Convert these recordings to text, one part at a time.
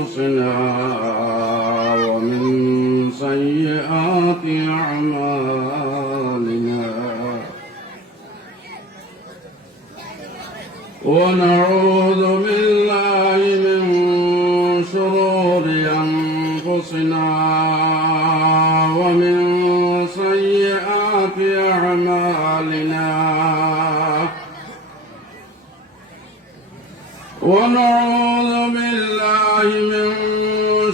أنفسنا ومن سيئات أعمالنا. ونعوذ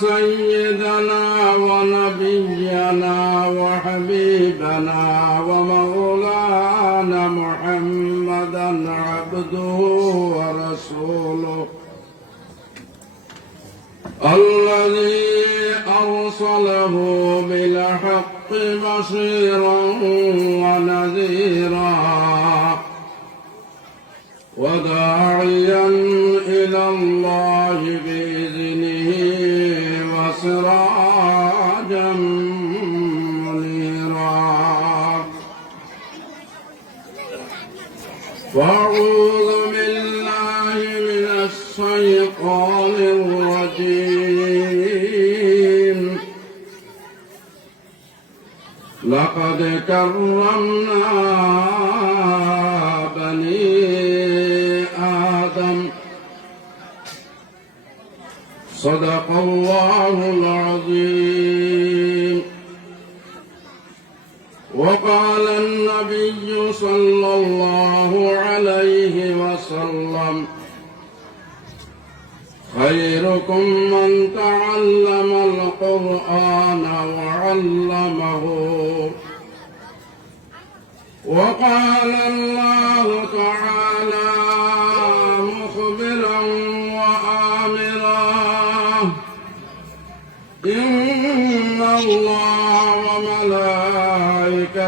سيدنا ونبينا وحبيبنا ومولانا محمدا عبده ورسوله. الذي أرسله بالحق بشيرا ونذيرا وداعيا إلى الله بإذنه وأعوذ بالله من الشيطان الرجيم لقد كرمنا بني آدم صدق الله العظيم وقال النبي صلى الله عليه وسلم خيركم من تعلم القرآن وعلمه وقال الله تعالى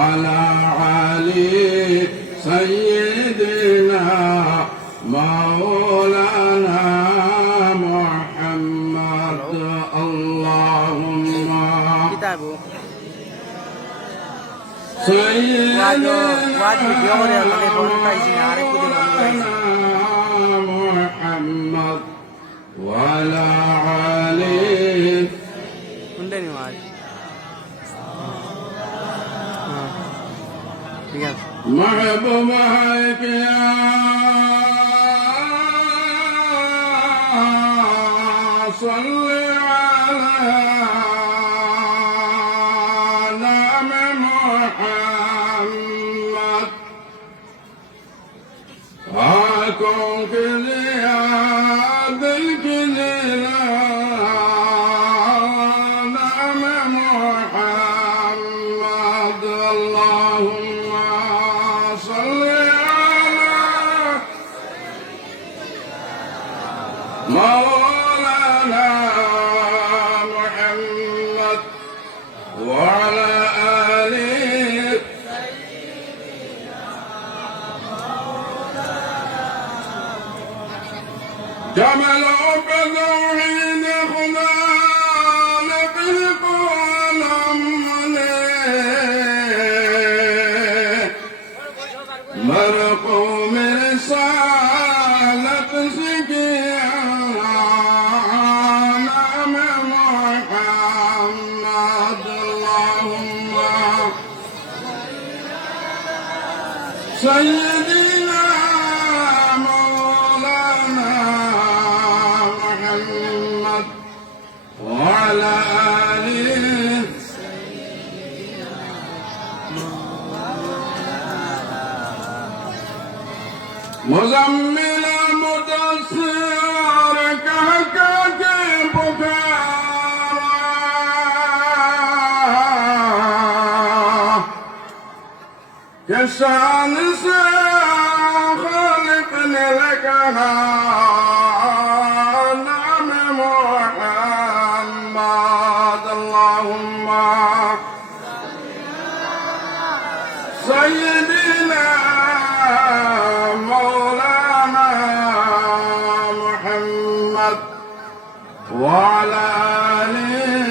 وعلى علي سيدنا مولانا محمد اللهم Kitabu. سيدنا Wajib dia orang महबूब है कि مولانا كشان سے خالق نے نام محمد اللهم سيدنا مولانا محمد وعلى آله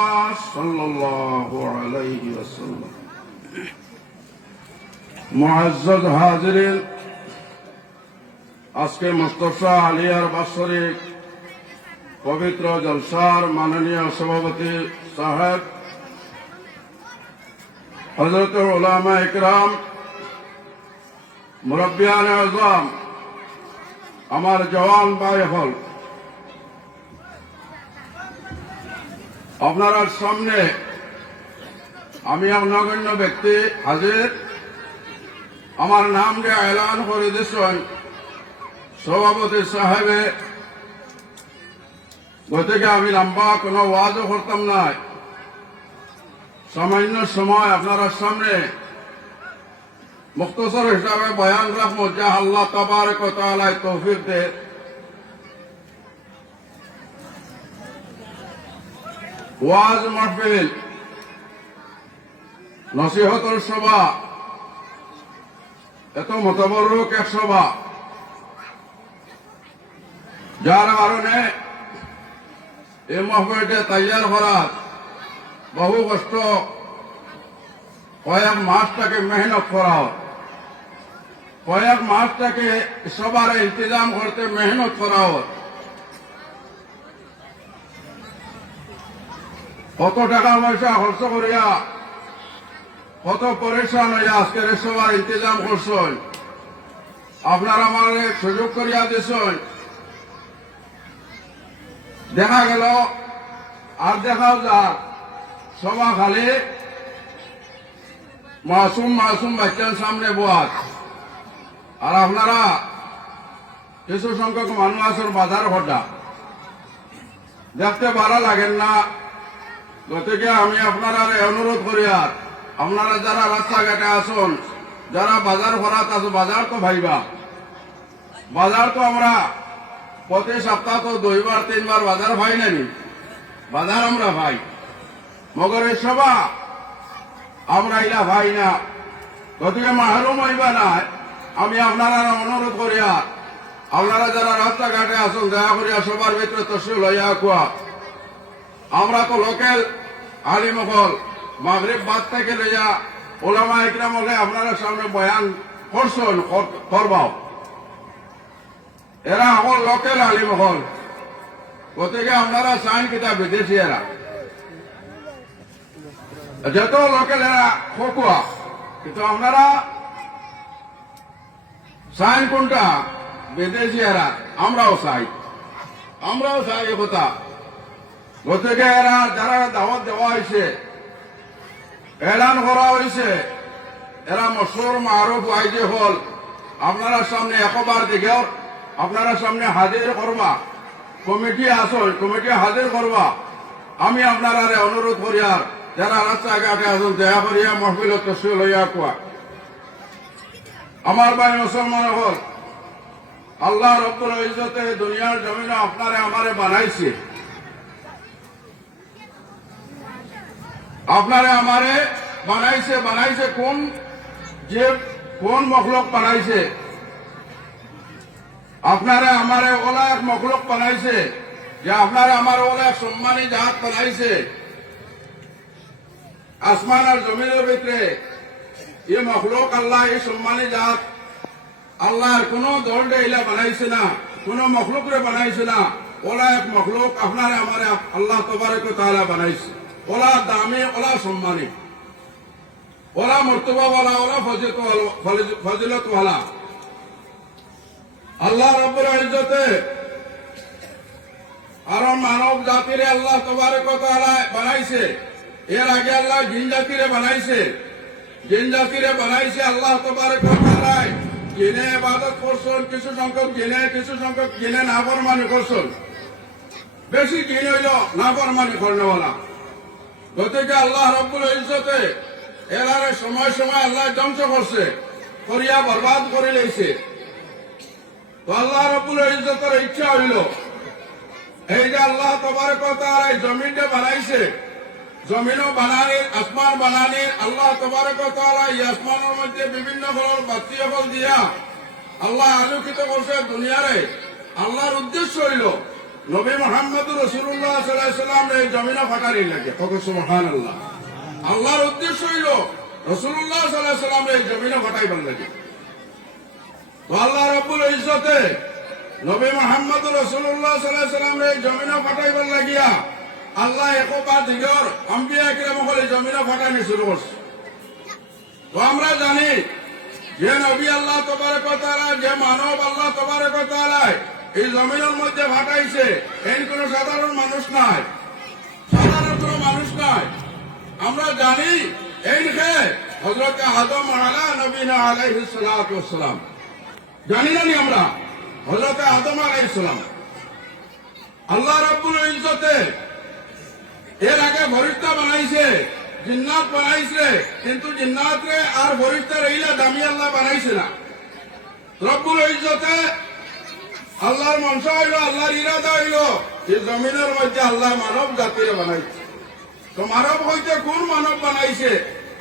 صلى الله عليه وسلم معزز হাজিরিন আজকে মুস্তফা আলিয়ার বাৎসরিক পবিত্র জলসার মাননীয় সভাপতি সাহেব হজরত ওলামা ইকরাম মুরব্বিয়ান আজম আমার জওয়ান ভাই হল আপনার সামনে আমি নগণ্য ব্যক্তি হাজির। আমার নাম যে এলান করে দিয়েছেন সভাপতি সাহেবে। গতিকে আমি লম্বা কোনো ওয়াজও করতাম না। সামান্য সময় আপনারা সামনে মুক্তসর হিসাবে বয়ান রাখব। যা আল্লাহ তবারক তালায় তৌফিক দে ওয়াজ মাহফিল নসিহতর সভা, এত মতবরক এক সভা যার কারণে এই মহবিলটা তৈয়ার করার বহু কষ্ট, কয়েক মাসটাকে মেহনত করা। কয়েক মাসটাকে সবার ইন্তজাম করতে মেহনত করা হয়। কত টাকা পয়সা খরচ করিয়া, কত পরেশান হইয়া আজকের সবার ইন্তজাম করছেন আপনারা আমার সুযোগ করিয়া দিছেন দেখা গেল, আর দেখাও যাক, সভা খালি, মাসুম মাসুম বাচ্চার সামনে বোয়াত। আর আপনারা, কিছু সংখ্যক মানুষ আছেন বাজার ঘটা দেখতে ভালো লাগেন না। গতিকে আমি আপনারা অনুরোধ করি আর, আপনারা যারা রাস্তাঘাটে আসুন, যারা বাজার ভরাত আছে, বাজার তো ভাইবা। বাজার তো আমরা প্রতি সপ্তাহ তো দুইবার, তিনবার বাজার ভাই নানি বাজার আমরা ভাই। মগর সভা, আমরা ইলা ভাই না। গতিকে মাহরুম হইবা না, আমি আপনারা অনুরোধ করিয়া আপনারা যারা রাস্তাঘাটে আসুন, দয়া করিয়া সবার ভিতরে তসিল লইয়া কুয়া আমরা তো লোকেল আলিমহল। মাগরিব বাদ থেকে লইয়া ওলামা ইকরাম হলে আপনারা সামনে বয়ান করছেন, কর- করবাও। এরা এখন লোকেল আলিমহল। গতিকে আপনারা সাইন কিতাব বিদেশি এরা। যত লোকেল এরা খকুয়া কিন্তু আপনারা সাইন কোনটা? বিদেশি এরা। আমরাও চাই। আমরাও চাই কথা গতিকে এরা যারা দাওয়াত দেওয়া হয়েছে, এলান করা হয়েছে, এরা মশর মারুফ আইজে হল। আপনারা সামনে একবার দেখেও, আপনারা সামনে হাজির করবা। কমিটি আসল, কমিটি হাজির করবা। আমি আপনারা অনুরোধ করি আর, যারা রাস্তা ঘাটে আসুন দয়া করিয়া মহবিল তসবিল হইয়া কোয়া আমার ভাই মুসলমান হল, আল্লাহ রব্বুল ইজ্জতে দুনিয়ার জমিনে আপনারে আমারে বানাইছে। আপনারে আমারে বানাইছে বানাইছে কোন যে, কোন মখলক বানাইছে? আপনারে আমারে ওলা এক মখলক বানাইছে, যে আপনারে আমার ওলা এক সম্মানী জাহাজ বানাইছে। আসমান আর জমিনের ভিতরে এ মখলক আল্লাহ এই সম্মানী জাহাজ আল্লাহর কোন দলটা এলা বানাইছে না, কোন মখলুকরে বানাইছে না। ওলা এক মখলুক আপনারে আমারে আল্লাহ তবারক তাআলা বানাইছে। ওলা দামি, ওলা সম্মানী। ওলা মর্তবাওয়ালা, ওলা ফজিলতওয়ালা আল্লাহ রব্বুল ইজ্জতে আর মানব জাতিরে আল্লাহ তবারক তাআলা বানাইছে। এর আগে আল্লাহ জিন জাতিরে বানাইছে। জিন জাতিরে বানাইছে আল্লাহ তবারক তাআলা জিনে ইবাদত করছেন কিছু সংখ্যক জিনে, কিছু সংখ্যক জিনে নাফরমানি করছেন বেশি জিন হইল নাফরমানি করনেওয়ালা। গতিকে আল্লাহ রব্বুল ইজ্জতে এরারে সময় সময় আল্লাহ ধ্বংস করছে, করিয়া বরবাদ করে লইছে। আল্লাহ রব্বুল ইজ্জতের ইচ্ছা হইল, এই যে আল্লাহ তোমার কথা এই জমিনটা বানাইছে, জমিনও বানানির আসমান বানানির আল্লাহ তোমার কথা এই আসমানের মধ্যে বিভিন্ন ফলর বাতি দিয়া আল্লাহ আলোকিত করছে দুনিয়ারে। আল্লাহর উদ্দেশ্য হইল নবী মোহাম্মদ রসুল্লাহ সাল্লাম এই জমিনে ফাটারি লাগে। মহান আল্লাহ আল্লাহর উদ্দেশ্য হইল রসুল্লাহ সাল্লাহ সাল্লাম এই জমিনে ফাটাইবার লাগে। তো আল্লাহ রব্বুল ইজ্জতে নবী মোহাম্মদ রসুল্লাহ সাল্লাহ সাল্লাম এই জমিনে ফাটাইবার লাগিয়া আল্লাহ একবার দিগর আম্বিয়া কিরম হলে জমিনে ফাটানি শুরু করছে। তো আমরা জানি যে নবী আল্লাহ তোমার কথা যে মানব আল্লাহ তোমার কথা এই জমিনের মধ্যে ফাটাইছে এই কোন সাধারণ মানুষ নাই। সাধারণ কোন মানুষ নাই। আমরা জানি এই খে আদম আলা নবীন আলাইহিসালাম জানি না আমরা হজরত আদম আলাইহিসালাম আল্লাহ রাব্বুল ইজ্জতে এর আগে ফরিস্তা বানাইছে, জিন্নাত বানাইছে, কিন্তু জিন্নাত আর ফরিস্তা রইলা দামি আল্লাহ বানাইছে না। রব্বুল ইজ্জতে আল্লাহর মনস হইল, আল্লাহর ইরাদা হইল। যে জমিনের মধ্যে আল্লাহ মানব জাতিরে বানাইছে। তো মানব হইতে কোন মানব বানাইছে?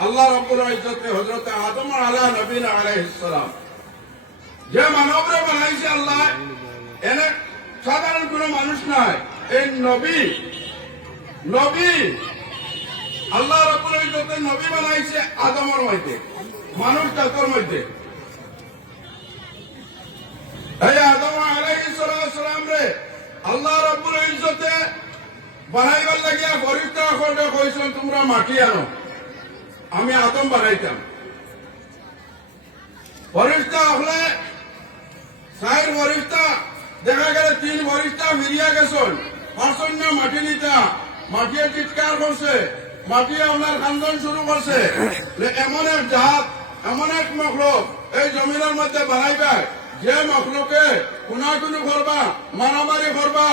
আল্লাহ রব্বুল ইজ্জতে হজরত আদম আলা নবীন আলাইহিসসালাম যে মানবরে বানাইছে আল্লাহ, এনে সাধারণ কোন মানুষ নাই। এই নবী নবী, আল্লাহ রব্বুল ইজ্জতে নবী বানাইছে আদমের মধ্যে, মানুষ জাতর মধ্যে এই আদম আলাইহিস সালাম রে আল্লাহ রব্বুল ইজ্জতে বানাইবার লাগিয়া ফরিস্তা সকলকে কইছেন, তোমরা মাটি আনো। আমি আদম বানাইতাম। ফরিস্তা হলে চার ফরিস্তা, দেখা গেলে তিন ফরিস্তা ফিরিয়া গেছেন। পাঁচজন না মাটি নিতা, মাটিয়ে চিৎকার করছে, মাটিয়ে আপনার খান্দন শুরু করছে। এমন এক জাত, এমন এক মখলুক এই জমিনের মধ্যে বানাইবে, যে মখলুকে কুনাকুনি করবা, মারামারি করবা,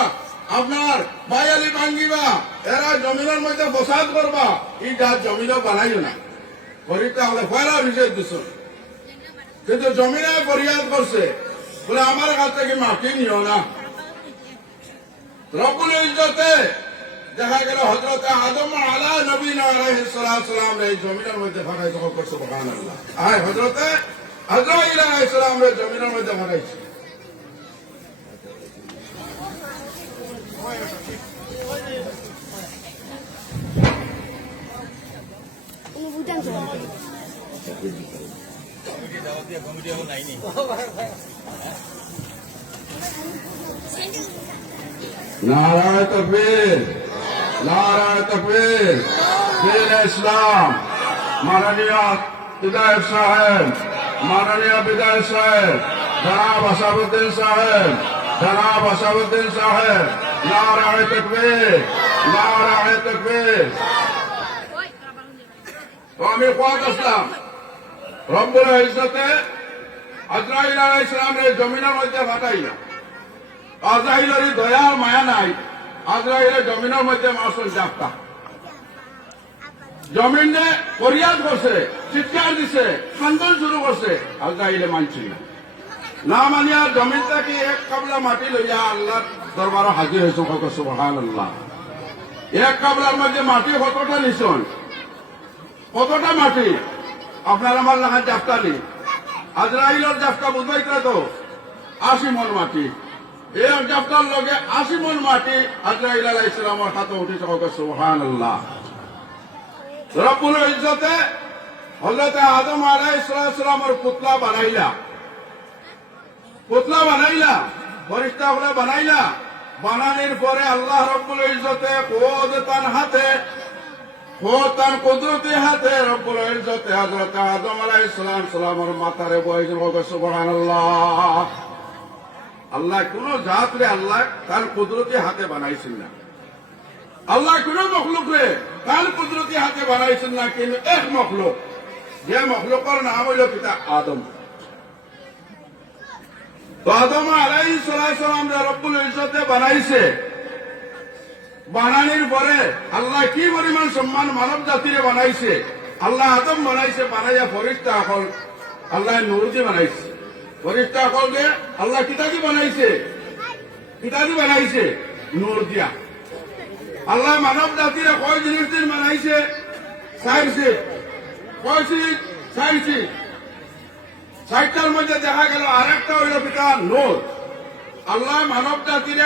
আপনার বায়ালি ভাঙ্গিবা, এরা জমিনের মধ্যে বসাদ করবা এই জাত জমিনও বানাইও না। করিতে হলে ফয়লা বিশেষ দূষণ কিন্তু জমিনে ফরিয়াদ করছে, বলে আমার কাছ থেকে মাটি নিও না। রব্বুল ইজ্জতে দেখা গেল হজরত আদম আলা আলাইহিস সালাম এই জমিনের মধ্যে ফাটাই তখন করছে? সুবহানাল্লাহ। আয় হজরতে আজরাইল আলাইহিস সালাম এই জমিনের মধ্যে ফাটাইছে নারায় তকবীর নারায় তকবীর, দিন ইসলাম, মাননীয় বিধায়ক সাহেব, মাননীয় বিধায়ক সাহেব, জনাব আসাবুদ্দিন সাহেব, জনাব আসাবুদ্দিন সাহেব। নারায় তকবীর নারায় তকবীর। তো আমি কোয়াত আসলাম। রব্বুল ইজ্জতে আজরাইল আলাইহিস ইসলামের জমিনের মধ্যে ফাটাইলা আজরাইলের দয়া, মায়া নাই। আজরাইলের জমিনের মধ্যে মাসুল জাপটা জমিনে ফরিয়াদ করছে, চিৎকার দিছে খান্দন শুরু করছে, আজরাইলে মানছিল না। না মানিয়া জমিন থেকে এক কাবলা মাটি লইয়া আল্লাহ দরবার হাজির হয়েছে সুবহান আল্লাহ এক কাবলার মধ্যে মাটি, কতটা নিছন কতটা মাটি? আপনার আমার লাগান জাফটা নেই। আজরাইলের জাফটা বুঝবাইতে তো? আশি মন মাটি। এই জাফটার লগে আশি মন মাটি আজরাইল আলাহ ইসলামের হাতে উঠেছে সুবহান আল্লাহ রব্বুল ইজ্জতে হজরতে আদম আলাইহিস সালামের পুতলা বানাইলা। পুতলা বানাইলা? ফরিস্তা হলে বানাইলা। বানানোর পরে আল্লাহ রব্বুল ইজ্জতে খোদ তার হাতে, খোদ তার কুদরতি হাতে রব্বুল ইজ্জতে হযরত আদম আলাইহিস সালাম সালামের মাথারে বয়স সুবহানাল্লাহ। আল্লাহ কোন জাতরে আল্লাহ তার কুদরতি হাতে বানাইছেন না। আল্লাহ কোন মখলুক রে তার কুদরতি হাতে বানাইছেন না, কিন্তু এক মখলুক, যে মখলুকের নাম হইল পিতা আদম। তো আদম আলাই সালাম রব্বুল ইজ্জতে বানাইছে। বানানির পরে আল্লাহ কি পরিমাণ সম্মান মানব জাতিরে বানাইছে? আল্লাহ আদম বানাইছে, বানাইয়া ফরিস্তা হল আল্লাহ নুরুজি বানাইছে। ফরিস্তা হল যে আল্লাহ কিতাকি বানাইছে। কিতাকি বানাইছে, নূর দিয়া। আল্লাহ মানব জাতিরে কয় জিনিস দিন বানাইছে? সাইন্সে কয় সিট সাইন্সি সাইটটার মধ্যে দেখা গেল আরেকটা হইল পিতা নোট আল্লাহ মানব জাতিরে